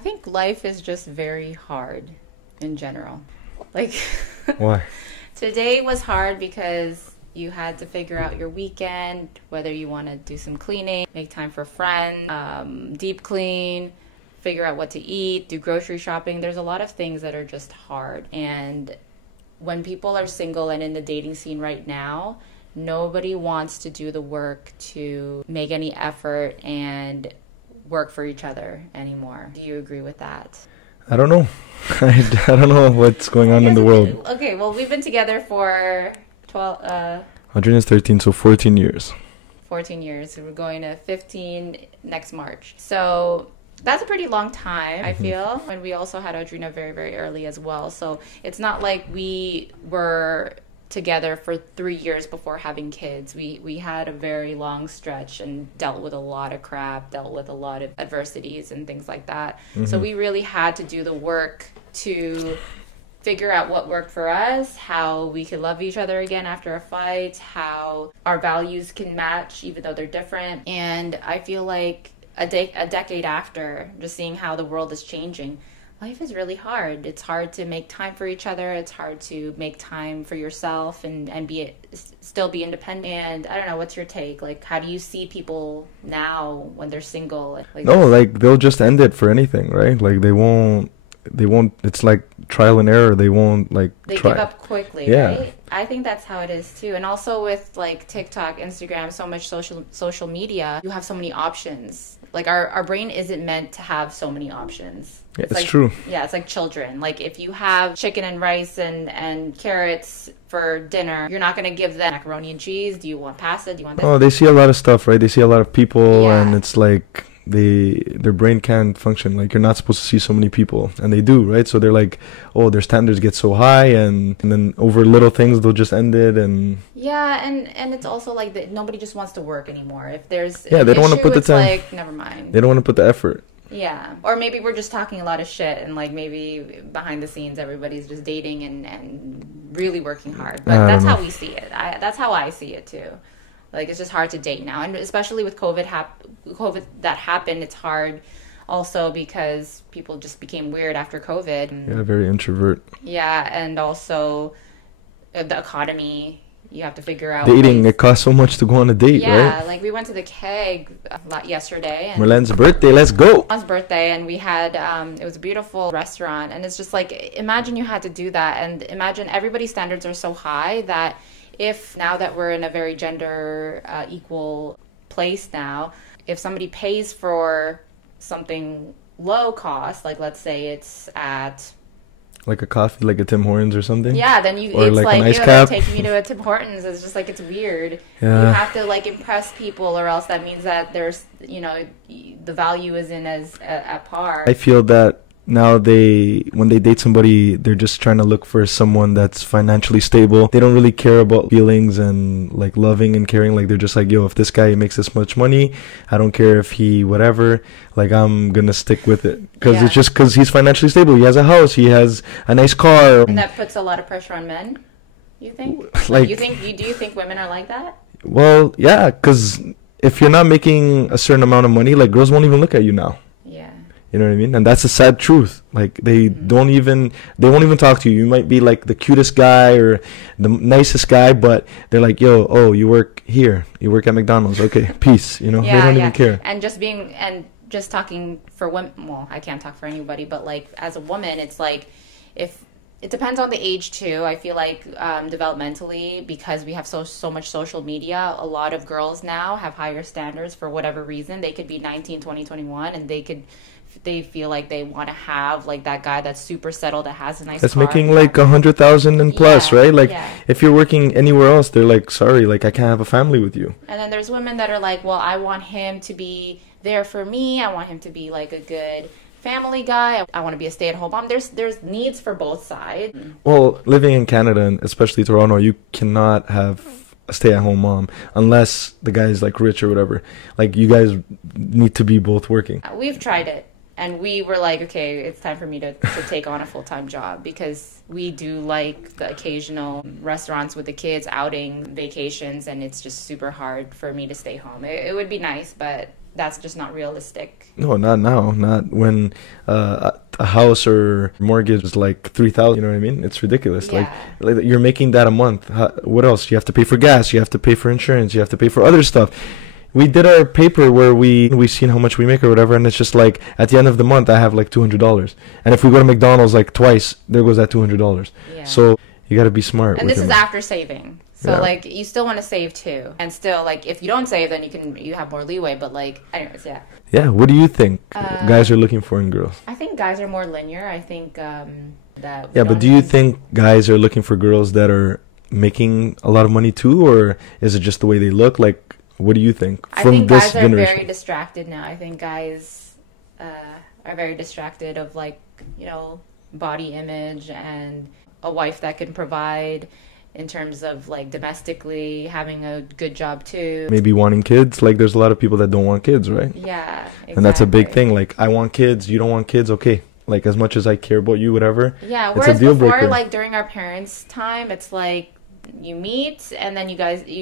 I think life is just very hard in general. Like, Why? today was hard because you had to figure out your weekend, whether you want to do some cleaning, make time for friends, deep clean, figure out what to eat, do grocery shopping. There's a lot of things that are just hard. And when people are single and in the dating scene right now, nobody wants to do the work to make any effort and work for each other anymore. Do you agree with that? I don't know. I don't know what's going on in the world. Okay, well, we've been together for Adrian is 13, so 14 years. 14 years. So we're going to 15 next March. So that's a pretty long time, I feel. And we also had Audrina very, very early as well. So it's not like we were together for 3 years before having kids. We had a very long stretch and dealt with a lot of crap, dealt with a lot of adversities and things like that. So we really had to do the work to figure out what worked for us, how we could love each other again after a fight, how our values can match even though they're different. And I feel like a decade after, just seeing how the world is changing, life is really hard. It's hard to make time for each other. It's hard to make time for yourself and still be independent. And I don't know, what's your take? Like, how do you see people now when they're single? Like, No, like they'll just end it for anything, right? Like they won't, it's like trial and error. They won't like they try. give up quickly, Yeah. right? I think that's how it is too. And also with like TikTok, Instagram, so much social media, you have so many options. Like our brain isn't meant to have so many options. Yeah, it's like, true. Yeah, it's like children. Like if you have chicken and rice and carrots for dinner, you're not going to give them macaroni and cheese. Do you want pasta? Do you want this? Oh, they see a lot of stuff, right? They see a lot of people, Yeah. and it's like their brain can't function. Like you're not supposed to see so many people, and they do, right? So they're like, oh, their standards get so high, and then over little things they'll just end it. And yeah, and it's also like that nobody just wants to work anymore. If there's yeah, they don't want to put the it's time. like never mind. They don't want to put the effort. Yeah, or maybe we're just talking a lot of shit, and like maybe behind the scenes everybody's just dating and really working hard. But that's how we see it. That's how I see it too. Like it's just hard to date now, and especially with COVID that happened, it's hard. Also because people just became weird after COVID. Yeah, very introvert. Yeah, and also the economy. You have to figure out Dating, ways. it costs so much to go on a date, Yeah, right? like we went to the Keg yesterday. And Merlin's birthday, let's go. Mom's birthday, and we had it was a beautiful restaurant, and it's just like imagine you had to do that, and imagine everybody's standards are so high that if now that we're in a very gender equal place now, if somebody pays for something low cost, like let's say it's at Like a coffee, like a Tim Hortons or something. yeah, then Or it's like like an ice you cap. taking me to a Tim Hortons. It's just like it's weird. Yeah. You have to like impress people, or else that means that there's the value isn't as at par. I feel that now when they date somebody, they're just trying to look for someone that's financially stable. They don't really care about feelings and like loving and caring. Like they're just like, yo, if this guy makes this much money, I don't care if he whatever. Like I'm gonna stick with it because it's just because he's financially stable. He has a house, he has a nice car. And that puts a lot of pressure on men. You think? Like Do you think women are like that? well, yeah, because if you're not making a certain amount of money, like girls won't even look at you now. Yeah. You know what I mean? And that's a sad truth. Like they won't even talk to you. You might be like the cutest guy or the nicest guy, but they're like, yo, oh, you work here. You work at McDonald's. Okay, peace. You know, they don't even care. And just talking for women, well, I can't talk for anybody, but like as a woman, it's like if it depends on the age too. I feel like developmentally, because we have so much social media, a lot of girls now have higher standards for whatever reason. They could be 19, 20, 21, and they feel like they want to have like that guy that's super settled, that has a nice That's car, making like 100,000 and plus, right? Like if you're working anywhere else, they're like, sorry, like I can't have a family with you. And then there's women that are like, well, I want him to be there for me. I want him to be like a good family guy. I want to be a stay-at-home mom. There's needs for both sides. Well, living in Canada and especially Toronto, you cannot have a stay-at-home mom unless the guy's like rich or whatever. Like you guys need to be both working. We've tried it. And we were like, okay, it's time for me to take on a full-time job, because we do like the occasional restaurants with the kids, outing, vacations, and it's just super hard for me to stay home. It would be nice, but that's just not realistic. No, not now. Not when a house or mortgage is like 3,000. You know what I mean? It's ridiculous. Yeah. Like you're making that a month. What else? You have to pay for gas. You have to pay for insurance. You have to pay for other stuff. We did our paper where we seen how much we make or whatever, and it's just like at the end of the month I have like $200, and if we go to McDonald's like twice, there goes that $200. Yeah. So you got to be smart. And this is after saving. So, Yeah. like, you still want to save, too. And still, like, if you don't save, then you have more leeway. But, like, anyways, yeah. Yeah. What do you think guys are looking for in girls? I think guys are more linear. I think that... Yeah, but do you think guys are looking for girls that are making a lot of money, too? Or is it just the way they look? Like, what do you think? I think guys are very distracted now. I think guys are very distracted of, like, you know, body image and a wife that can provide... in terms of like domestically having a good job too. Maybe wanting kids. Like there's a lot of people that don't want kids, right? Yeah, exactly. And that's a big thing. Like I want kids, you don't want kids, okay. Like as much as I care about you, whatever. Yeah, whereas before, like during our parents' time, it's like you meet and then you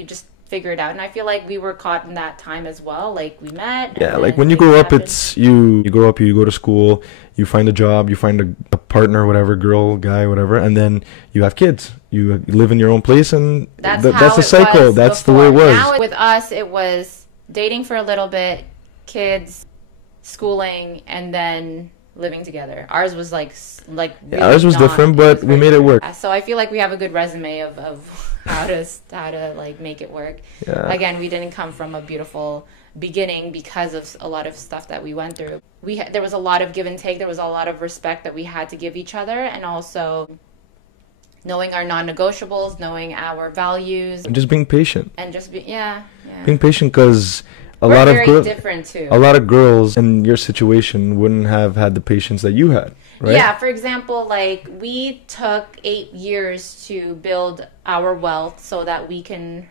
just figure it out. And I feel like we were caught in that time as well. Like we met. Yeah, like when you grow up, it's you grow up, you go to school, you find a job, you find a partner, whatever, girl, guy, whatever, and then you have kids. You live in your own place, and that's the cycle. That's the way it was. Now with us, it was dating for a little bit, kids, schooling, and then living together. Ours was like really ours was different, but we made it work. So I feel like we have a good resume of how to like make it work. Yeah. Again, we didn't come from a beautiful beginning because of a lot of stuff that we went through. There was a lot of give and take. There was a lot of respect that we had to give each other, and also knowing our non-negotiables, knowing our values, and just being patient. And just being patient, because a lot of girls in your situation wouldn't have had the patience that you had, right? Yeah, for example, like we took 8 years to build our wealth so that we can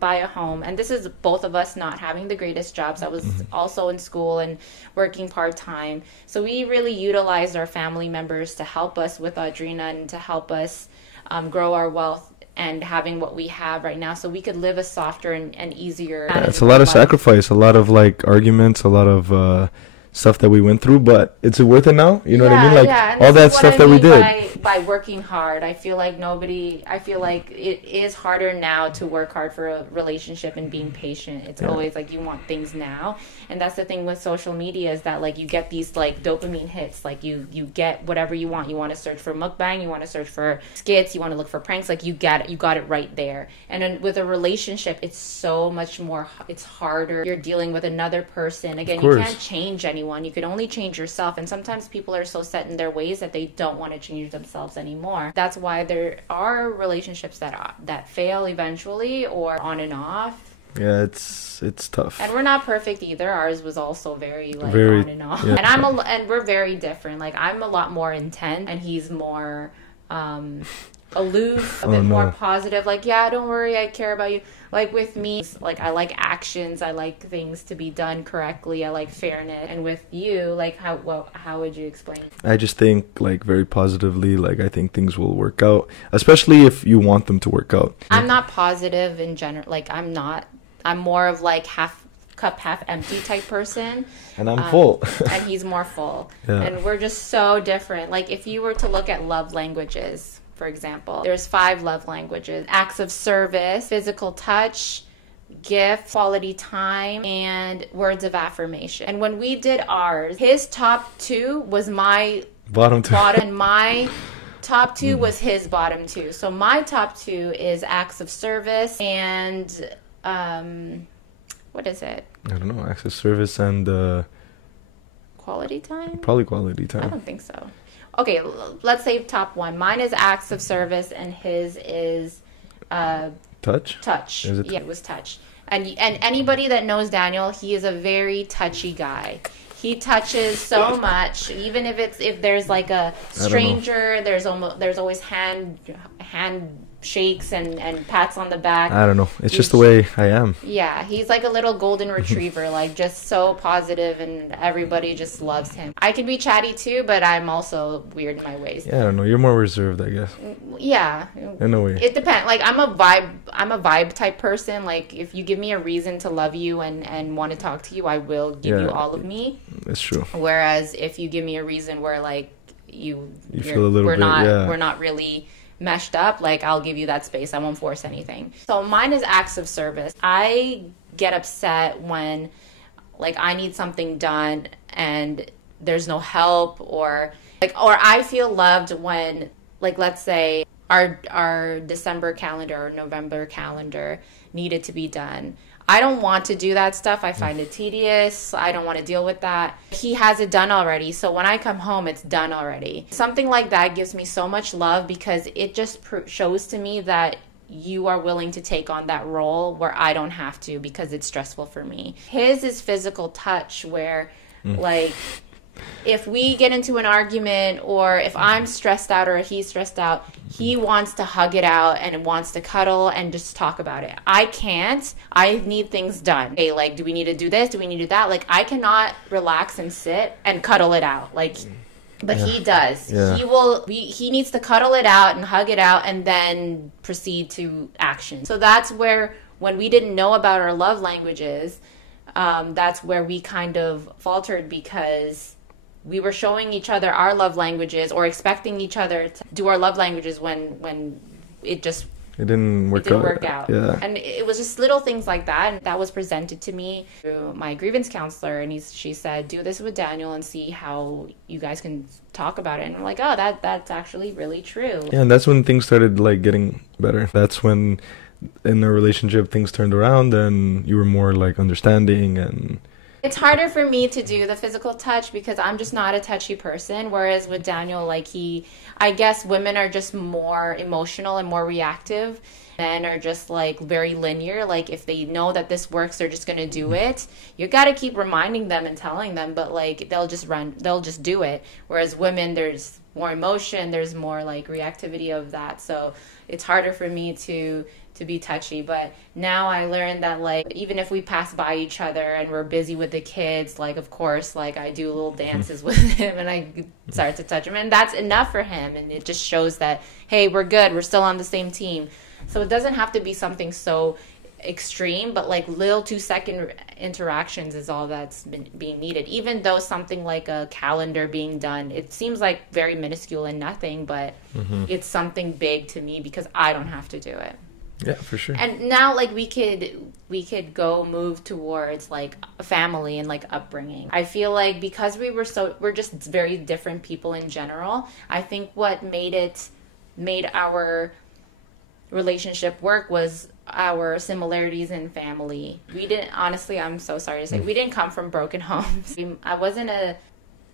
buy a home. And this is both of us not having the greatest jobs. I was also in school and working part-time. So we really utilized our family members to help us with Audrina and to help us grow our wealth and having what we have right now, so we could live a softer and easier. Yeah, it's a lot of sacrifice, a lot of like arguments, a lot of stuff that we went through, but it's worth it now. You know what I mean? Like all that stuff that we did. By working hard, I feel like it is harder now to work hard for a relationship and being patient. It's always like you want things now, and that's the thing with social media is that like you get these like dopamine hits, like you get whatever you want. You want to search for mukbang, you want to search for skits, you want to look for pranks, like you got it right there. And then with a relationship, it's so much more. It's harder. You're dealing with another person. Again, you can't change anyone. You can only change yourself, and sometimes people are so set in their ways that they don't want to change themselves anymore. That's why there are relationships that fail eventually or on and off. Yeah, it's tough. And we're not perfect either. Ours was also very on and off. Yeah. And we're very different. Like I'm a lot more intense and he's more aloof, a bit more positive. Like, yeah, don't worry, I care about you. Like with me, like I like actions, I like things to be done correctly, I like fairness. And with you, like how would you explain? I just think like very positively, like I think things will work out, especially if you want them to work out. I'm not positive in general. Like I'm more of like half cup half empty type person. And I'm full. And he's more full. Yeah. And we're just so different. Like if you were to look at love languages, for example, there's 5 love languages: acts of service, physical touch, gift, quality time, and words of affirmation. And when we did ours, his top 2 was my bottom 2. And my top 2 was his bottom 2. So my top 2 is acts of service and what is it? I don't know. Acts of service and quality time? Probably quality time. I don't think so. Okay, let's say top 1. Mine is acts of service, and his is touch. Touch. It was touch. And anybody that knows Daniel, he is a very touchy guy. He touches so much, even if there's like a stranger, there's always hand shakes and pats on the back. I don't know. It's just the way I am. Yeah, he's like a little golden retriever, like just so positive, and everybody just loves him. I can be chatty too, but I'm also weird in my ways. Yeah, I don't know. You're more reserved, I guess. Yeah. In a way. It depends. Like I'm a vibe type person. Like if you give me a reason to love you and want to talk to you, I will give you all of me. It's true. Whereas if you give me a reason where like you feel a little bit, we're not really meshed up, like I'll give you that space. I won't force anything. So mine is acts of service. I get upset when like I need something done and there's no help, or I feel loved when, like, let's say our December calendar or November calendar needed to be done. I don't want to do that stuff. I find it tedious. I don't want to deal with that. He has it done already. So when I come home, it's done already. Something like that gives me so much love because it just shows to me that you are willing to take on that role where I don't have to because it's stressful for me. His is physical touch where like if we get into an argument or if I'm stressed out or he's stressed out, he wants to hug it out and wants to cuddle and just talk about it. I can't. I need things done. Hey, like, do we need to do this? Do we need to do that? Like, I cannot relax and sit and cuddle it out. Like, but he does. Yeah. He needs to cuddle it out and hug it out and then proceed to action. So that's where, when we didn't know about our love languages, that's where we kind of faltered because we were showing each other our love languages or expecting each other to do our love languages when it didn't work out. Yeah. And it was just little things like that. And that was presented to me through my grievance counselor. And she said, do this with Daniel and see how you guys can talk about it. And I'm like, oh, that's actually really true. Yeah, and that's when things started like getting better. That's when in our relationship things turned around and you were more like understanding. And it's harder for me to do the physical touch because I'm just not a touchy person. Whereas with Daniel, like I guess women are just more emotional and more reactive. Men are just like very linear. Like if they know that this works, they're just going to do it. You got to keep reminding them and telling them, but like they'll just do it. Whereas women, there's more emotion. There's more like reactivity of that. So it's harder for me to be touchy. But now I learned that like even if we pass by each other and we're busy with the kids, like of course like I do little dances with him and I start to touch him, and that's enough for him, and it just shows that hey, we're good, we're still on the same team. So it doesn't have to be something so extreme, but like little 2-second interactions is all that's being needed. Even though something like a calendar being done, it seems like very minuscule and nothing, but it's something big to me because I don't have to do it. Yeah, for sure. And now like we could go move towards like a family and like upbringing. I feel like because we're just very different people in general. I think what made our relationship work was our similarities in family. We didn't, honestly, I'm so sorry to say, we didn't come from broken homes. I wasn't a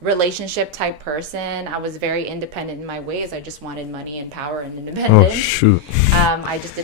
relationship type person. I was very independent in my ways. I just wanted money and power and independence. Oh, shoot. I just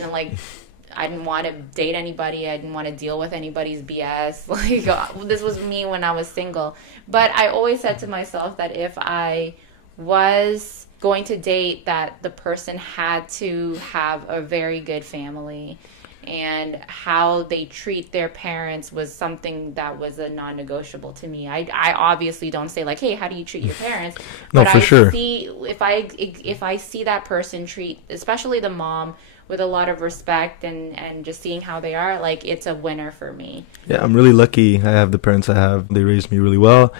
I didn't want to date anybody. I didn't want to deal with anybody's BS. Like, this was me when I was single. But I always said to myself that if I was going to date, that the person had to have a very good family, and how they treat their parents was something that was a non-negotiable to me. I obviously don't say like, hey, how do you treat your parents? No, but for sure. If I see that person treat, especially the mom, with a lot of respect and just seeing how they are, like, it's a winner for me. Yeah, I'm really lucky. I have the parents I have. They raised me really well.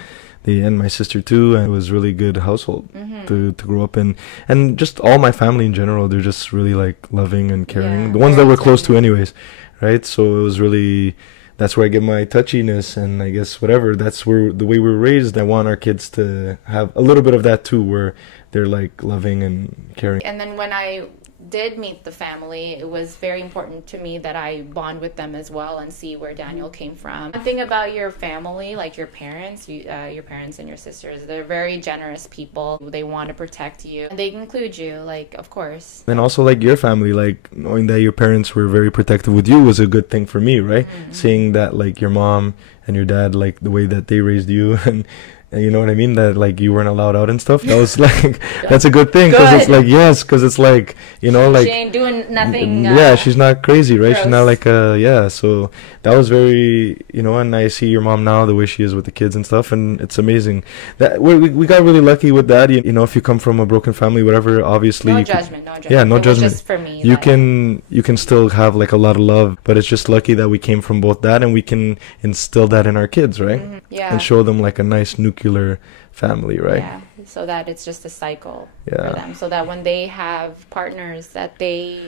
And my sister too, and it was really good household to grow up in. And just all my family in general, they're just really like loving and caring. Yeah, the ones that we're close to anyways, right? So it was really, that's where I get my touchiness, and I guess whatever, that's where the way we were raised. I want our kids to have a little bit of that too, where they're like loving and caring. And then when I did meet the family, it was very important to me that I bond with them as well and see where Daniel came from. One thing about your family, like your parents and your sisters, they're very generous people. They want to protect you, and they include you, like, of course. And also like your family, like knowing that your parents were very protective with you was a good thing for me, right? Seeing that like your mom and your dad, like the way that they raised you, and And you know what I mean? That like you weren't allowed out and stuff. That was like that's a good thing because it's like yes, because it's like you know like she ain't doing nothing. Yeah, she's not crazy, right? Gross. She's not like yeah. So that was very you know, and I see your mom now the way she is with the kids and stuff, and it's amazing. That we got really lucky with that. You know, if you come from a broken family, whatever, obviously no judgment. Yeah, no judgment. Just for me, you can still have like a lot of love, but it's just lucky that we came from both that, and we can instill that in our kids, right? Mm-hmm. Yeah, and show them like a nice nuclear family, right? Yeah, so that it's just a cycle for them, so that when they have partners that they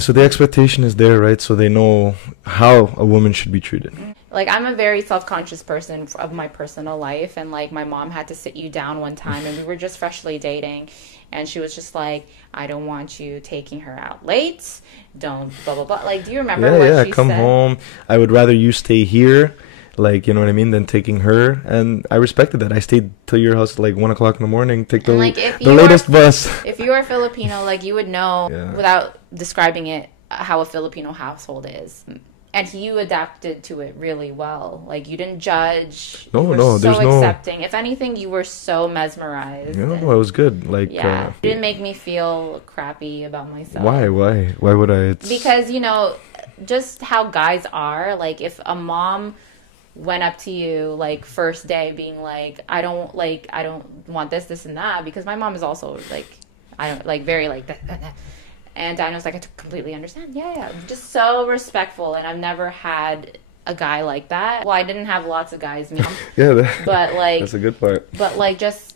so the expectation is there, right? So they know how a woman should be treated. Like, I'm a very self-conscious person of my personal life, and like my mom had to sit you down one time, and we were just freshly dating, and she was just like, I don't want you taking her out late, don't blah blah blah. Like, do you remember what she come said? home, I would rather you stay here, like, you know what I mean, than taking her. And I respected that. I stayed till your house like 1 o'clock in the morning, take the latest bus. If you are Filipino, like, you would know without describing it how a Filipino household is. And you adapted to it really well. Like, you didn't judge. You were so accepting. If anything, you were so mesmerized. No, it was good. Like, it didn't make me feel crappy about myself. Why would I? Because, you know, just how guys are. Like, if a mom went up to you like first day being like, I don't want this and that, because my mom is also like, I don't like very like that. And I was like, I completely understand. Yeah. Just so respectful. And I've never had a guy like that. Well, I didn't have lots of guys, you know. But like, that's a good part. But like, just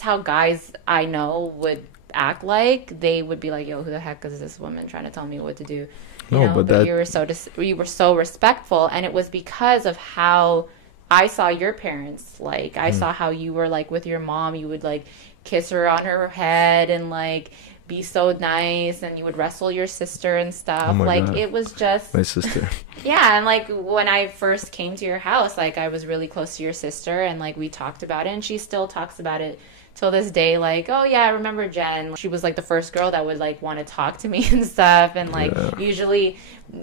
how guys I know would act like, they would be like, yo, who the heck is this woman trying to tell me what to do? You know? But you were so respectful. And it was because of how I saw your parents. Like, I saw how you were like with your mom. You would like kiss her on her head and like be so nice, and you would wrestle your sister and stuff. Like, God. It was just my sister. Yeah. And like, when I first came to your house, like, I was really close to your sister, and like we talked about it, and she still talks about it till this day. Like, oh yeah, I remember Jen. She was like the first girl that would like want to talk to me and stuff. And like, usually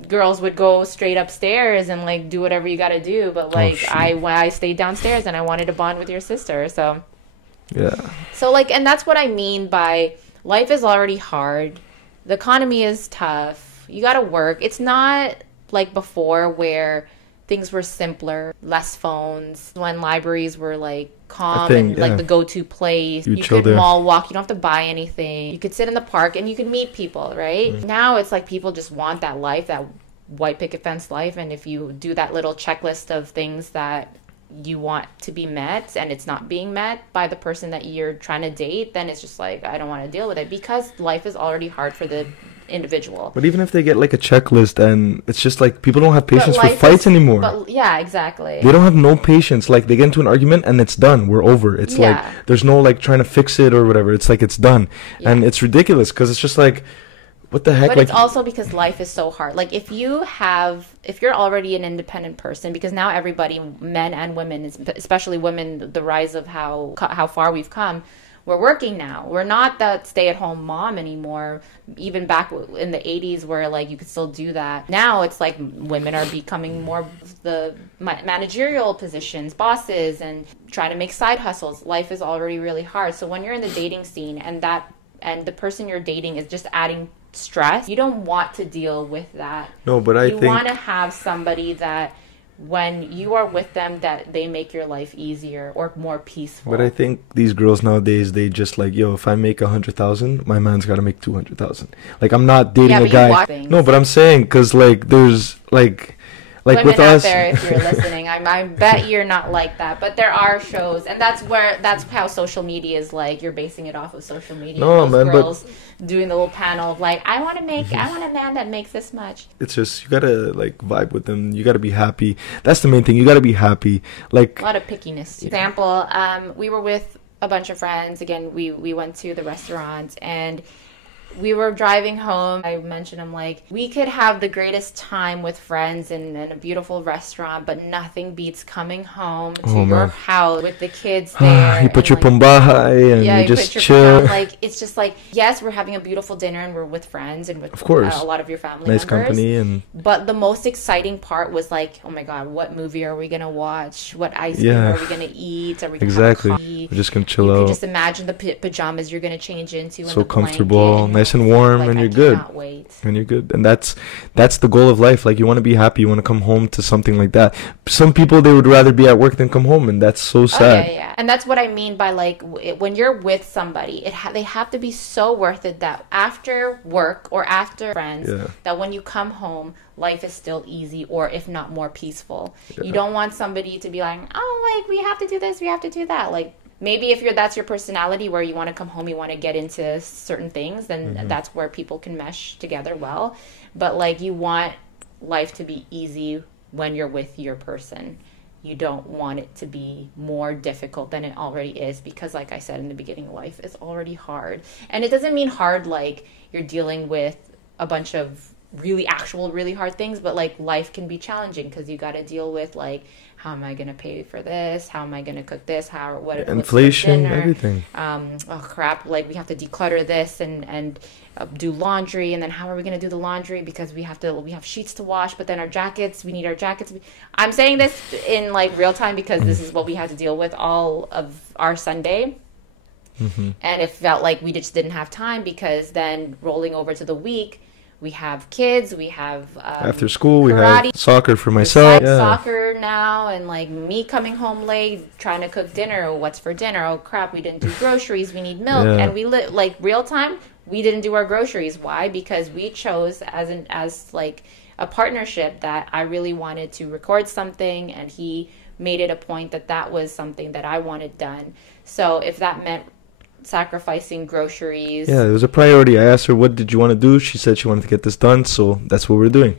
girls would go straight upstairs and like do whatever you got to do, but like I stayed downstairs and I wanted to bond with your sister. So like, and that's what I mean by life is already hard. The economy is tough. You got to work. It's not like before where things were simpler, less phones, when libraries were like calm and like the go-to place. You could mall walk. You don't have to buy anything. You could sit in the park and you could meet people, right? Now it's like people just want that life, that white picket fence life. And if you do that little checklist of things that you want to be met and it's not being met by the person that you're trying to date, then it's just like, I don't want to deal with it, because life is already hard for the individual. But even if they get like a checklist, and it's just like people don't have patience for fights anymore. But yeah, exactly. They don't have no patience. Like, they get into an argument and it's done. We're over. It's like there's no like trying to fix it or whatever. It's like it's done. And it's ridiculous, because it's just like, what the heck? But it's also because life is so hard. Like, if you're already an independent person, because now everybody, men and women, especially women, the rise of how far we've come, we're working now. We're not that stay-at-home mom anymore. Even back in the 80s where like you could still do that. Now it's like women are becoming more of the managerial positions, bosses, and trying to make side hustles. Life is already really hard. So when you're in the dating scene and the person you're dating is just adding stress, you don't want to deal with that. No, but I think you want to have somebody that when you are with them, that they make your life easier or more peaceful. But I think these girls nowadays, they just like, yo, if I make 100,000, my man's got to make 200,000. Like, I'm not dating a guy. No, but I'm saying, because like there's like women with out us there, if you're listening, I bet you're not like that. But there are shows, and that's how social media is. Like, you're basing it off of social media. No, man, girls doing the little panel of like, I want a man that makes this much. It's just, you gotta like vibe with them. You gotta be happy. That's the main thing. You gotta be happy. Like, a lot of pickiness. Example, we were with a bunch of friends. Again, we went to the restaurant, and we were driving home. I mentioned, I'm like, we could have the greatest time with friends in a beautiful restaurant, but nothing beats coming home to your house with the kids there. You put your pumbahay and you just chill. Like, it's just like, yes, we're having a beautiful dinner and we're with friends and with of course. A lot of your family nice members. Company. But the most exciting part was like, oh my God, what movie are we going to watch? What ice cream are we going to eat? Are we going to have coffee? We're just going to chill out. You can just imagine the pajamas you're going to change into. So comfortable, nice and warm, and you're good. Wait. And you're good. And that's the goal of life. Like, you want to be happy. You want to come home to something like that. Some people, they would rather be at work than come home, and that's so sad. Yeah. And that's what I mean by, like, when you're with somebody, they have to be so worth it that after work or after friends, that when you come home, life is still easy, or if not more peaceful. You don't want somebody to be like, oh, like, we have to do this, we have to do that. Like, maybe if that's your personality where you want to come home, you want to get into certain things, then that's where people can mesh together well. But, like, you want life to be easy when you're with your person. You don't want it to be more difficult than it already is, because, like I said in the beginning, life is already hard. And it doesn't mean hard like you're dealing with a bunch of really hard things, but, like, life can be challenging because you got to deal with, like, how am I going to pay for this? How am I going to cook this? Inflation, everything. Oh crap, like, we have to declutter this and do laundry, and then how are we going to do the laundry because we have sheets to wash, but then we need our jackets. I'm saying this in, like, real time because this is what we had to deal with all of our Sunday. And it felt like we just didn't have time, because then rolling over to the week, we have kids, we have after school, karate, we have soccer for myself. Soccer now, and, like, me coming home late, trying to cook dinner. What's for dinner? Oh crap, we didn't do groceries. We need milk, and we like real time. We didn't do our groceries. Why? Because we chose as like a partnership that I really wanted to record something, and he made it a point that was something that I wanted done. So if that meant sacrificing groceries, it was a priority. I asked her, what did you want to do? She said she wanted to get this done, so that's what we're doing.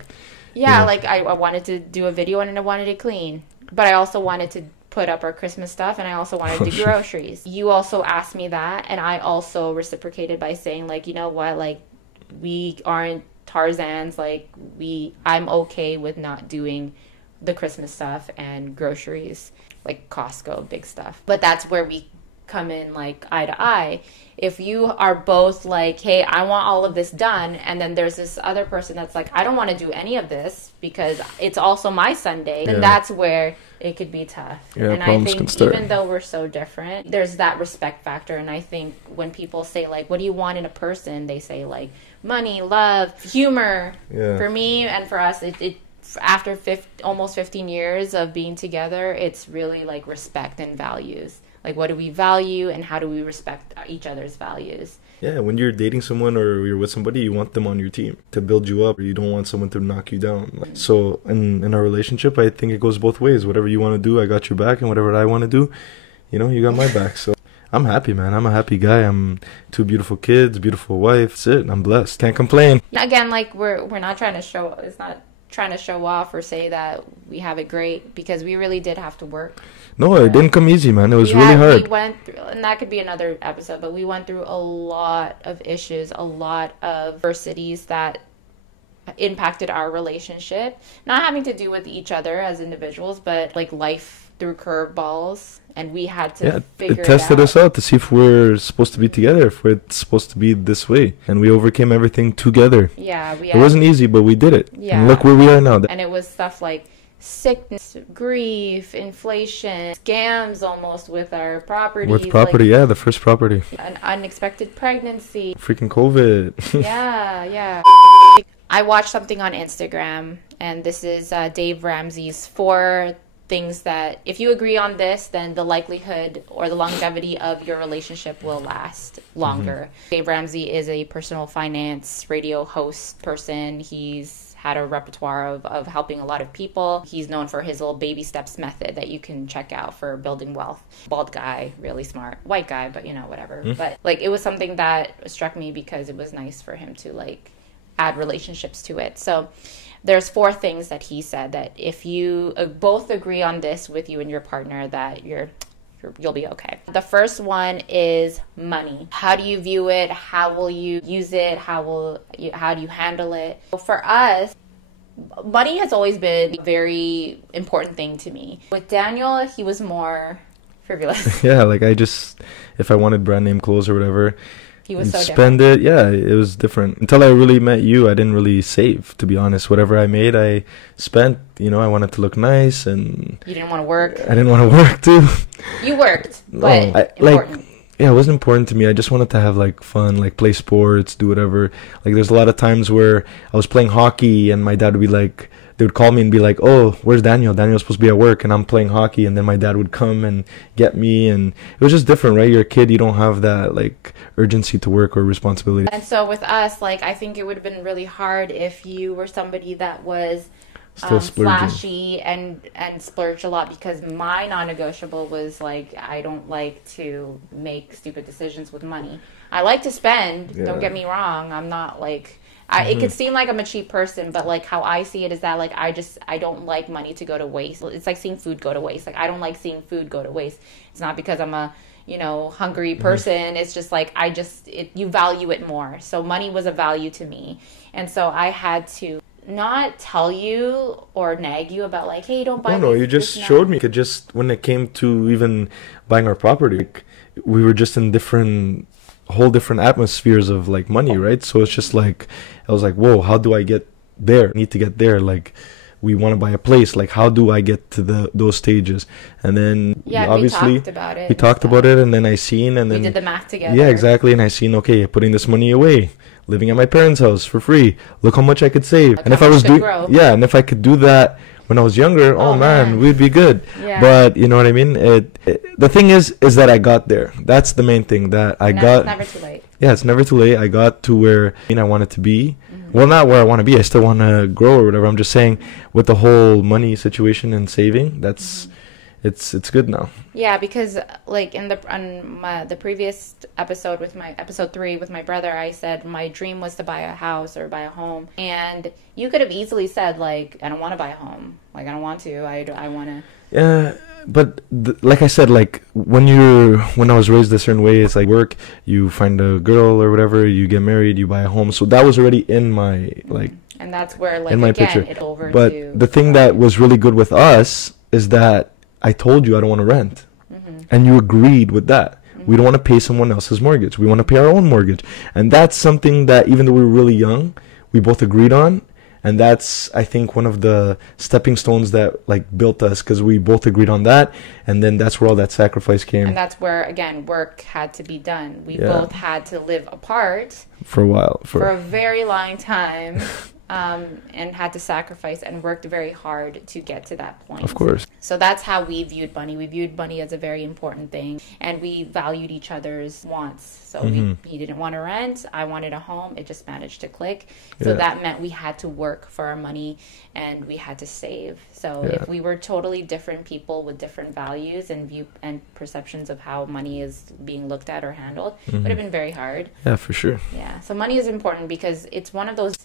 Like, I wanted to do a video and I wanted it clean, but I also wanted to put up our Christmas stuff, and I also wanted to do groceries. You also asked me that, and I also reciprocated by saying, like, you know what, like, we aren't Tarzans, like, I'm okay with not doing the Christmas stuff and groceries, like Costco, big stuff. But that's where we come in, like, eye to eye. If you are both like, hey, I want all of this done, and then there's this other person that's like, I don't want to do any of this because it's also my Sunday, then that's where it could be tough. And I think even though we're so different, there's that respect factor. And I think when people say, like, what do you want in a person, they say, like, money, love, humor. For me and for us, it after almost 15 years of being together, it's really, like, respect and values. Like, what do we value, and how do we respect each other's values? Yeah, when you're dating someone or you're with somebody, you want them on your team to build you up. You don't want someone to knock you down. So in our relationship, I think it goes both ways. Whatever you want to do, I got your back, and whatever I want to do, you got my back. So I'm happy, man. I'm a happy guy. I'm 2 beautiful kids, beautiful wife. That's it. I'm blessed. Can't complain. Again, like, we're not trying to show. It's not trying to show off or say that we have it great, because we really did have to work. No, it didn't come easy, man. It was really hard. We went through, and that could be another episode, but we went through a lot of issues, a lot of adversities that impacted our relationship. Not having to do with each other as individuals, but, like, life threw curveballs, and we had to figure it out. It tested us out to see if we're supposed to be together, if we're supposed to be this way. And we overcame everything together. It wasn't easy, but we did it. And look where we are now. And it was stuff like sickness, grief, inflation, scams almost with our property. With property, the first property. An unexpected pregnancy. Freaking COVID. Yeah. I watched something on Instagram, and this is Dave Ramsey's 4 things that, if you agree on this, then the likelihood or the longevity of your relationship will last longer. Dave Ramsey is a personal finance radio host person. He's had a repertoire of helping a lot of people. He's known for his little baby steps method that you can check out for building wealth. Bald guy, really smart. White guy, but, whatever. But, like, it was something that struck me because it was nice for him to, like, add relationships to it. So there's 4 things that he said that if you both agree on this with you and your partner, that you're you'll be okay. The first one is money. How do you view it? How will you use it? How do you handle it? For us, money has always been a very important thing to me. With Daniel, he was more frivolous. Yeah, like if I wanted brand name clothes or whatever, He was so spend different. it. Yeah, it was different. Until I really met you, I didn't really save, to be honest. Whatever I made, I spent. I wanted to look nice, and You didn't want to work. I didn't want to work too. You worked, but important. Yeah, it wasn't important to me. I just wanted to have like fun, like play sports, do whatever. Like there's a lot of times where I was playing hockey, and my dad would be like, they would call me and be like, "Oh, where's Daniel? Daniel's supposed to be at work," and I'm playing hockey, and then my dad would come and get me, and it was just different, right? You're a kid, you don't have that like urgency to work or responsibility. And so with us, like, I think it would have been really hard if you were somebody that was Still splurging. flashy and splurged a lot, because my non-negotiable was like, I don't like to make stupid decisions with money. I like to spend, don't get me wrong. I'm not like, it could seem like I'm a cheap person, but like how I see it is that like I don't like money to go to waste. It's like seeing food go to waste. Like I don't like seeing food go to waste. It's not because I'm a hungry person. It's just like you value it more. So money was a value to me, and so I had to not tell you or nag you about like, hey, don't buy. No, you just showed me. When it came to even buying our property, like, we were just in whole different atmospheres of like money, right? So it's just like I was like, whoa, how do I get there? I need to get there. Like we want to buy a place. Like how do I get to those stages? And then obviously we talked about it. And then we did the math together. Yeah, exactly. And I seen, okay, putting this money away, living at my parents' house for free. Look how much I could save. And if I could do that when I was younger, oh man, we'd be good. Yeah. But you know what I mean? The thing is that I got there. That's the main thing, that I got. It's never too late. Yeah, it's never too late. I got to where I wanted to be. Mm-hmm. Well, not where I want to be. I still want to grow or whatever. I'm just saying, with the whole money situation and saving, that's it's good now. Yeah, because like the previous episode episode 3 with my brother, I said my dream was to buy a house or buy a home, and you could have easily said like, I don't want to buy a home, like I don't want to, I want to. Yeah, but like I said, like when I was raised a certain way, it's like work, you find a girl or whatever, you get married, you buy a home. So that was already in my like. And that's where like in my again picture. it over. But the thing that was really good with us is that I told you I don't want to rent, and you agreed with that. We don't want to pay someone else's mortgage. We want to pay our own mortgage, and that's something that even though we were really young, we both agreed on. And that's, I think, one of the stepping stones that like built us, because we both agreed on that, and then that's where all that sacrifice came. And that's where again work had to be done. We both had to live apart for a while, for a very long time, and had to sacrifice and worked very hard to get to that point. Of course. So that's how we viewed money. We viewed money as a very important thing, and we valued each other's wants. So he didn't want to rent, I wanted a home. It just managed to click. So that meant we had to work for our money, and we had to save. So if we were totally different people with different values and view and perceptions of how money is being looked at or handled, it would have been very hard. Yeah, for sure. Yeah. So money is important because it's one of those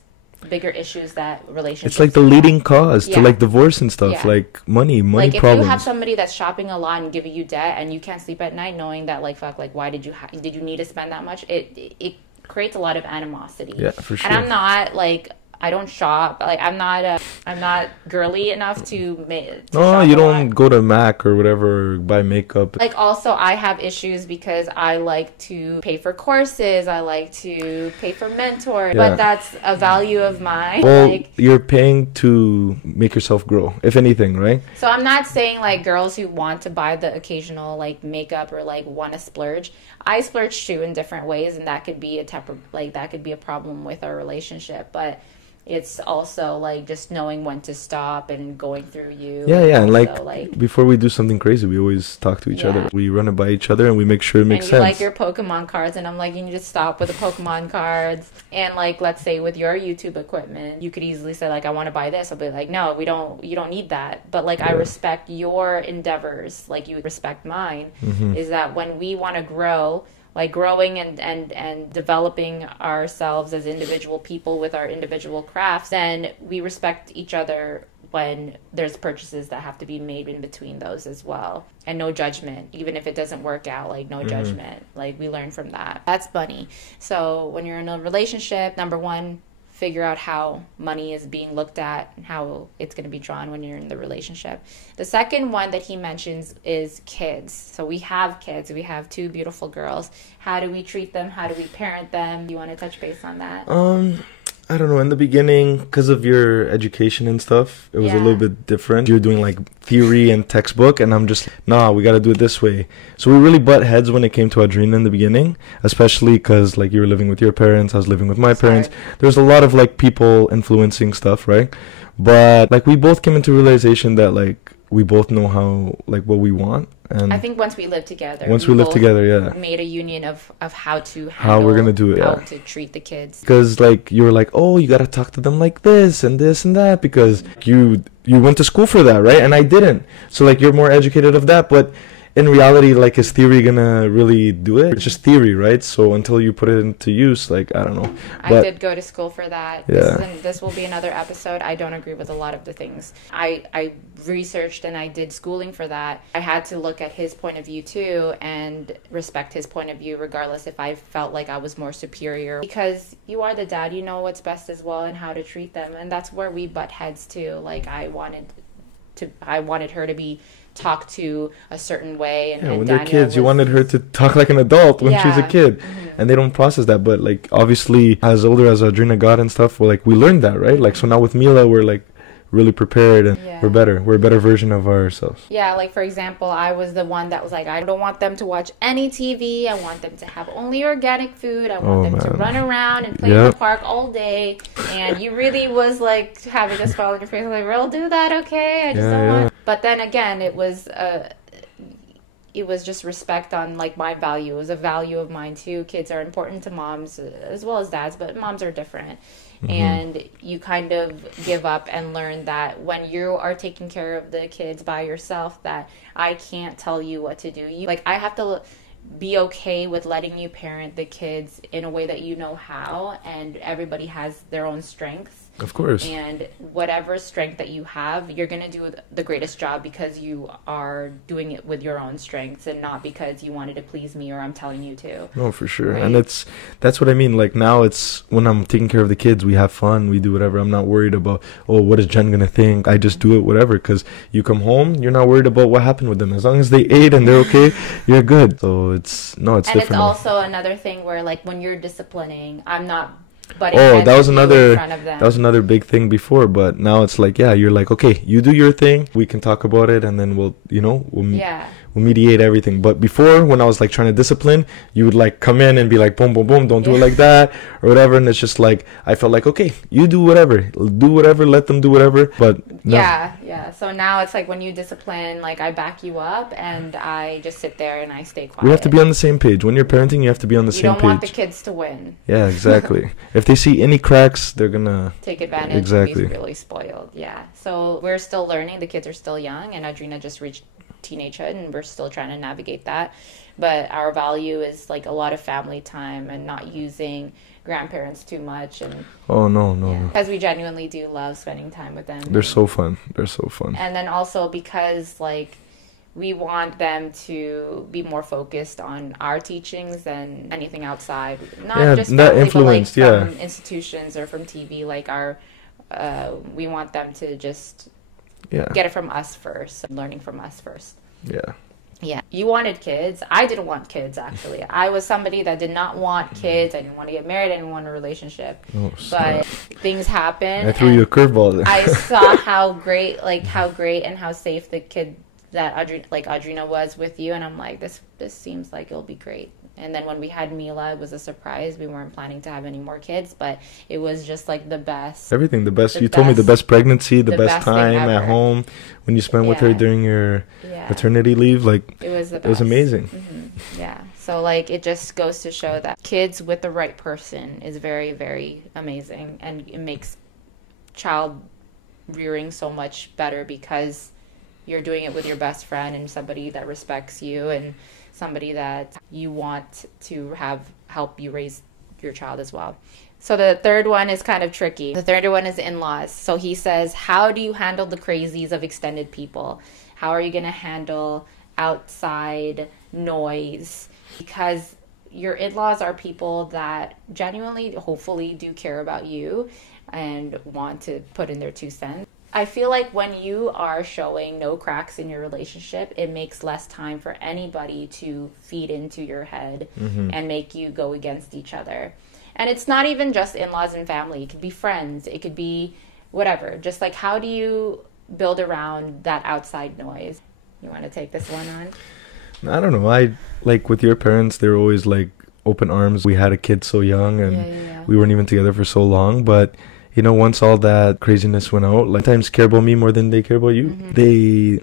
bigger issues that relationships. It's like the leading cause to like divorce and stuff. Like money like problems. If you have somebody that's shopping a lot and giving you debt, and you can't sleep at night knowing that like fuck, like why did you need to spend that much? It creates a lot of animosity. Yeah, for sure. And I'm not like, I don't shop. Like I'm not girly enough to No, you don't go to Mac or whatever, buy makeup. Like also I have issues because I like to pay for courses. I like to pay for mentors. But that's a value of mine. Well, like, you're paying to make yourself grow, if anything, right? So I'm not saying like girls who want to buy the occasional like makeup or like want to splurge. I splurge too in different ways, and that could be that could be a problem with our relationship. But it's also like just knowing when to stop and going through you. Yeah, and like before we do something crazy, we always talk to each other. We run it by each other and we make sure it makes sense. And you like your Pokemon cards, and I'm like, you need to stop with the Pokemon cards. And like, let's say with your YouTube equipment, you could easily say like, I want to buy this. I'll be like, no, you don't need that. But like, I respect your endeavors, like you respect mine. Is that when we want to grow, like growing and developing ourselves as individual people with our individual crafts, then we respect each other when there's purchases that have to be made in between those as well. And no judgment, even if it doesn't work out, like no judgment. Like we learn from that. That's money. So when you're in a relationship, number one, figure out how money is being looked at and how it's going to be drawn when you're in the relationship. The second one that he mentions is kids. So we have kids. We have 2 beautiful girls. How do we treat them? How do we parent them? Do you want to touch base on that? I don't know. In the beginning, because of your education and stuff, it was a little bit different. You're doing like theory and textbook, and I'm just, nah, we got to do it this way. So we really butt heads when it came to Audrina in the beginning, especially because like you were living with your parents, I was living with my parents. There's a lot of like people influencing stuff, right? But like we both came into realization that like we both know how, like what we want. And I think once we lived together, made a union of how to handle, how we're gonna do it, how to treat the kids. Because like you were like, oh, you gotta talk to them like this and that, because you went to school for that, right? And I didn't. So like you're more educated of that, but in reality, like, is theory gonna really do it? It's just theory, right? So until you put it into use, like, I don't know. But I did go to school for that. Yeah. This will be another episode. I don't agree with a lot of the things. I researched and I did schooling for that. I had to look at his point of view too and respect his point of view regardless if I felt like I was more superior. Because you are the dad, you know what's best as well and how to treat them. And that's where we butt heads too. Like, I wanted her to be talk to a certain way, and when they're kids, you wanted her to talk like an adult when she's a kid, and they don't process that. But like obviously, as older as Audrina got and stuff, well, like we learned that, right? Like so now with Mila, we're like really prepared and we're a better version of ourselves. Yeah, like for example, I was the one that was like, I don't want them to watch any TV. I want them to have only organic food. I want them to run around and play in the park all day. And you really was like having a smile on your face, like, we'll do that, okay? I just don't want. But then again, it was just respect on like my value. It was a value of mine too. Kids are important to moms as well as dads, but moms are different. And you kind of give up and learn that when you are taking care of the kids by yourself, that I can't tell you what to do. I have to be okay with letting you parent the kids in a way that you know how, and everybody has their own strengths. Of course. And whatever strength that you have, you're going to do the greatest job because you are doing it with your own strengths and not because you wanted to please me or I'm telling you to. No, for sure. Right? And that's what I mean. Like now it's when I'm taking care of the kids, we have fun, we do whatever. I'm not worried about, oh, what is Jen going to think? I just do it, whatever. Because you come home, you're not worried about what happened with them. As long as they ate and they're okay, you're good. So it's different. And it's also another thing where like when you're disciplining, I'm not that was another big thing before, but now it's like, you're like, okay, you do your thing, we can talk about it, and then we'll mediate everything. But before, when I was like trying to discipline, you would like come in and be like, boom, boom, boom, don't do it like that or whatever. And it's just like, I felt like, okay, you do whatever, let them do whatever. But no. So now it's like when you discipline, like I back you up and I just sit there and I stay quiet. We have to be on the same page. When you're parenting, you have to be on the same page. You don't want the kids to win. Yeah, exactly. If they see any cracks, they're gonna take advantage and be really spoiled. Yeah. So we're still learning. The kids are still young, and Audrina just reached teenagehood, and we're still trying to navigate that. But our value is like a lot of family time and not using grandparents too much. And no, because we genuinely do love spending time with them. They're so fun. And then also because like we want them to be more focused on our teachings than anything outside, not just family, influence, but like from institutions or from TV. Like we want them to just get it from us first, learning from us first. Yeah. You wanted kids. I didn't want kids, actually. I was somebody that did not want kids. I didn't want to get married. I didn't want a relationship. But things happen. I threw you a curveball there. I saw how great and how safe the kid that Audrina was with you. And I'm like, this seems like it'll be great. And then when we had Mila, it was a surprise. We weren't planning to have any more kids, but it was just like the best. Everything, the best. You told me the best pregnancy, the best time at home when you spent with her during your maternity leave. Like it was the best. It was amazing. Mm-hmm. Yeah. So like it just goes to show that kids with the right person is very, very amazing, and it makes child rearing so much better because you're doing it with your best friend and somebody that respects you and somebody that you want to have help you raise your child as well. So the third one is kind of tricky. The third one is in-laws. So he says, how do you handle the crazies of extended people? How are you going to handle outside noise? Because your in-laws are people that genuinely, hopefully, do care about you and want to put in their 2 cents. I feel like when you are showing no cracks in your relationship, it makes less time for anybody to feed into your head and make you go against each other. And it's not even just in-laws and family. It could be friends. It could be whatever. Just like, how do you build around that outside noise? You want to take this one on? I don't know. I like with your parents, they're always like open arms. We had a kid so young and we weren't even together for so long. But, you know, once all that craziness went out, like sometimes care about me more than they care about you.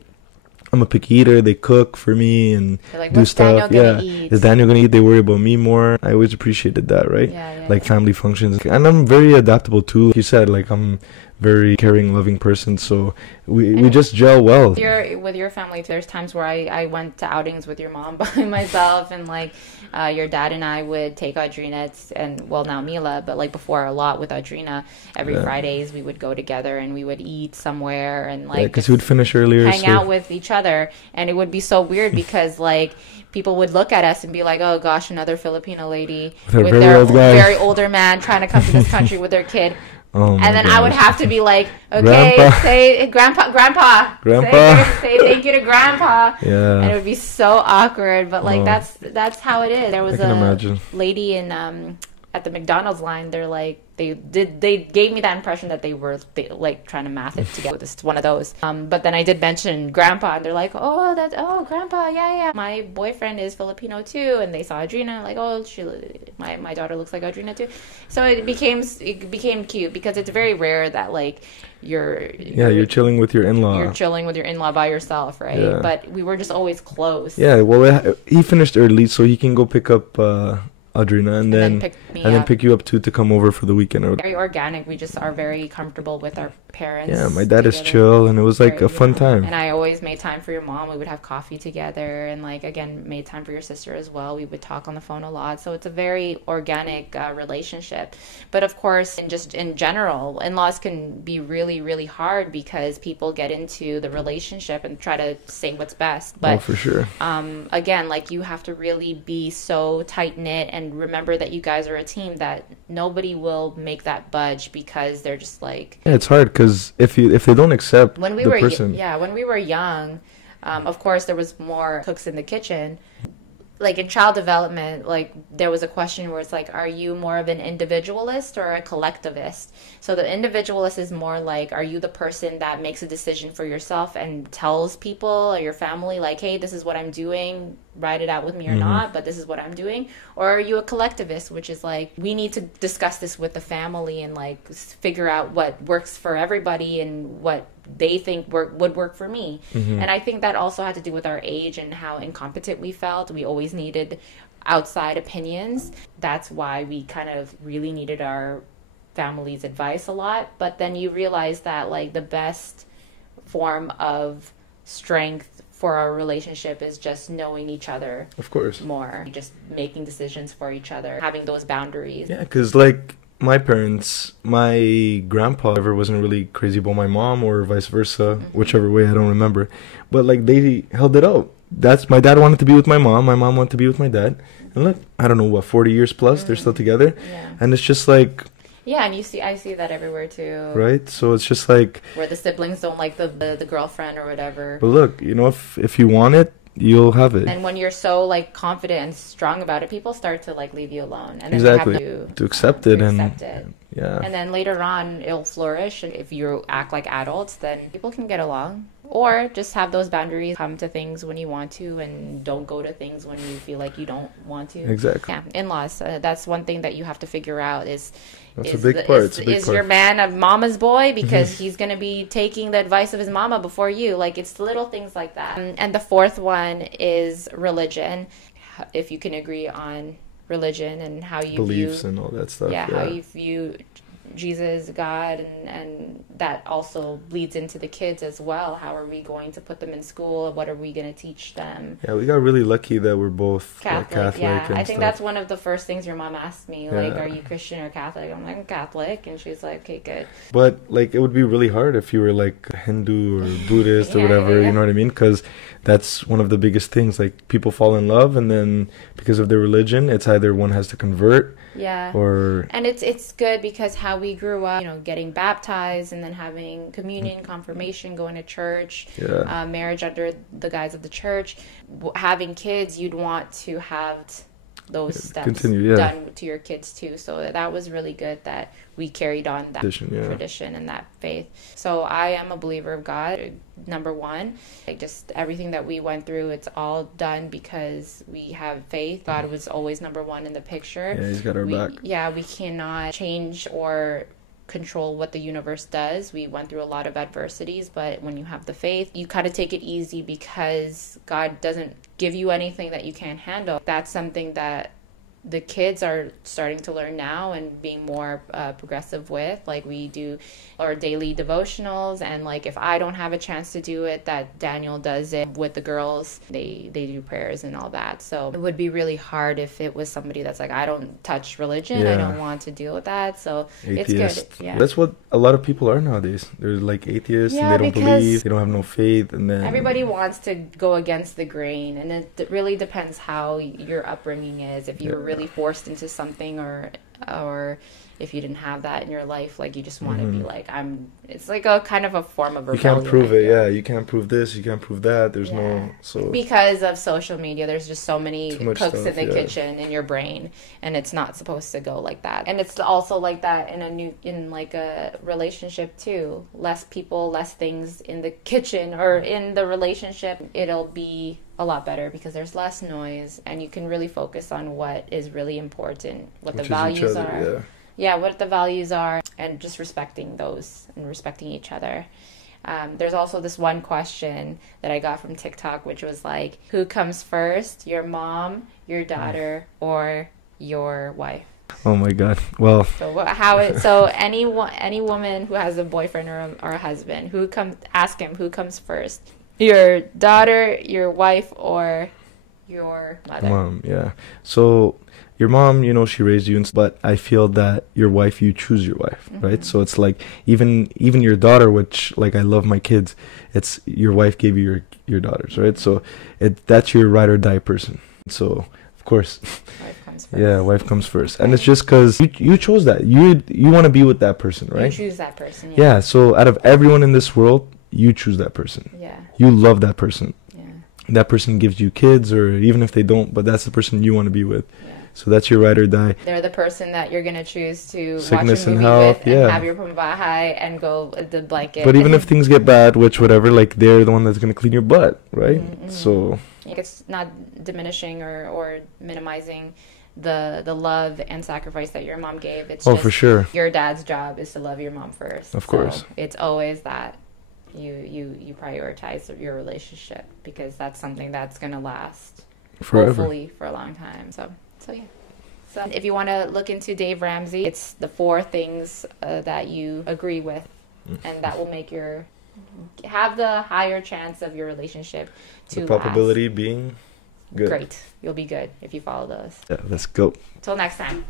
I'm a picky eater. They cook for me and like, do stuff. Is Daniel gonna eat? They worry about me more. I always appreciated that, right? Like family functions. And I'm very adaptable too. Like you said, like I'm very caring, loving person. So we just gel well. With your family, there's times where I went to outings with your mom by myself, and like your dad and I would take Audrina and now Mila, but like before a lot with Audrina. Every Fridays we would go together and we would eat somewhere and like because we would finish earlier, hang out with each other, and it would be so weird because like people would look at us and be like, oh gosh, another Filipino lady with their very older man trying to come to this country with their kid. Oh and then gosh. I would have to be like, okay, say grandpa. Say thank you to grandpa. Yeah. And it would be so awkward, but like that's how it is. There was a lady in at the McDonald's line. They're like they gave me that impression that they were like trying to math it together. It's one of those. But then I did mention grandpa, and they're like, oh grandpa, yeah. My boyfriend is Filipino too, and they saw Audrina, like, oh, my daughter looks like Audrina too. So it became cute because it's very rare that like you're chilling with your in-law. You're chilling with your in-law by yourself, right? Yeah. But we were just always close. Yeah, well, he finished early, so he can go pick up Audrina and then pick you up too to come over for the weekend. Very organic. We just are very comfortable with our parents. Yeah, my dad is chill, and it was like a fun time. And I always made time for your mom. We would have coffee together, and like again made time for your sister as well. We would talk on the phone a lot, so it's a very organic relationship. But of course, in general, in-laws can be really, really hard because people get into the relationship and try to say what's best. But for sure. Again, like you have to really be so tight knit and remember that you guys are a team, that nobody will make that budge because they're just like it's hard because if they don't accept when we were young, of course there was more cooks in the kitchen. Like in child development, like there was a question where it's like, are you more of an individualist or a collectivist? So the individualist is more like, are you the person that makes a decision for yourself and tells people or your family like, hey, this is what I'm doing, ride it out with me or not, but this is what I'm doing? Or are you a collectivist, which is like, we need to discuss this with the family and like figure out what works for everybody and what they think would work for me. And I think that also had to do with our age and how incompetent we felt. We always needed outside opinions. That's why we kind of really needed our family's advice a lot. But then you realize that like the best form of strength for our relationship is just knowing each other, of course, more, just making decisions for each other, having those boundaries. Yeah, because like my parents, my grandpa ever wasn't really crazy about my mom or vice versa, whichever way, I don't remember. But like they held it out. That's my dad wanted to be with my mom wanted to be with my dad. And look, I don't know what, 40 years plus, they're still together. Yeah. And it's just like, yeah, and I see that everywhere too. Right? So it's just like where the siblings don't like the girlfriend or whatever. But look, you know, if you want it, you'll have it. And when you're so like confident and strong about it, people start to like leave you alone, and then exactly. you have to accept it. Yeah. And then later on, it'll flourish. And if you act like adults, then people can get along. Or just have those boundaries, come to things when you want to, and don't go to things when you feel like you don't want to. Exactly. Yeah, in-laws. That's one thing that you have to figure out is a big part. Is your man a mama's boy because he's going to be taking the advice of his mama before you? Like, it's little things like that. And the fourth one is religion. If you can agree on religion and how you beliefs and all that stuff. Yeah, how you view Jesus, God, and that also bleeds into the kids as well. How are we going to put them in school? What are we going to teach them? Yeah, we got really lucky that we're both Catholic. Yeah, and I think stuff. that's one of the first things your mom asked me, like, Yeah. are you Christian or Catholic? I'm like, I'm Catholic, and she's like, okay, good. But like, it would be really hard if you were like Hindu or Buddhist or whatever. You know what I mean? Because that's one of the biggest things. Like, people fall in love, and then because of their religion, it's either one has to convert. Yeah. Or and it's good because how we grew up, you know, getting baptized and then having communion, confirmation, going to church, marriage under the guise of the church, having kids, you'd want to have those steps done to your kids too. So that was really good that we carried on that tradition and that faith. So I am a believer of God, number one. Like, just everything that we went through, it's all done because we have faith. God was always number one in the picture. Yeah, he's got our back. Yeah, we cannot change or control what the universe does. We went through a lot of adversities, but when you have the faith, you kind of take it easy because God doesn't give you anything that you can't handle. That's something that the kids are starting to learn now and being more progressive with. Like, we do our daily devotionals, and like, if I don't have a chance to do it, that Daniel does it with the girls. They do prayers and all that. So it would be really hard if it was somebody that's like, I don't touch religion. I don't want to deal with that. So atheist. It's good. Yeah, that's what a lot of people are nowadays. They're like atheists, and they don't believe, they don't have no faith, and then everybody wants to go against the grain, and it really depends how your upbringing is. If you were really forced into something, or if you didn't have that in your life, like, you just want to be like, it's like a kind of a form of rebellion. You can't prove it. You can't prove this, you can't prove that. There's because of social media, there's just so many cooks stuff, in the kitchen in your brain, and it's not supposed to go like that. And it's also like that in like a relationship too. Less people, less things in the kitchen or in the relationship, it'll be a lot better because there's less noise, and you can really focus on what is really important, what the values are. What the values are, and just respecting those and respecting each other. There's also this one question that I got from TikTok, which was like, who comes first, your mom, your daughter, or your wife? Oh my God. Well, so any woman who has a boyfriend or a husband, ask him who comes first, your daughter, your wife, or your mother? Mom. Yeah. So your mom, you know, she raised you, but I feel that your wife, you choose your wife, right? So it's like, even your daughter, which, like, I love my kids, it's your wife gave you your daughters, right? So that's your ride or die person. So of course, wife comes first. Yeah, wife comes first, and it's just because you chose that. You want to be with that person, right? You choose that person. Yeah. So out of everyone in this world, you choose that person. Yeah. You love that person. Yeah. That person gives you kids, or even if they don't, but that's the person you want to be with. Yeah. So that's your ride or die. They're the person that you're going to choose to sickness watch a movie and health, with and have your pumbahay and go the blanket. But even if things get bad, which whatever, like, they're the one that's going to clean your butt, right? So it's not diminishing or minimizing the love and sacrifice that your mom gave. It's just for sure. Your dad's job is to love your mom first. Of course. It's always that you prioritize your relationship, because that's something that's going to last forever. Hopefully for a long time. So yeah. So if you want to look into Dave Ramsey, it's the 4 things that you agree with, and that will make have the higher chance of your relationship to the probability last. Being good. Great. You'll be good if you follow those. Yeah, let's go. Till next time.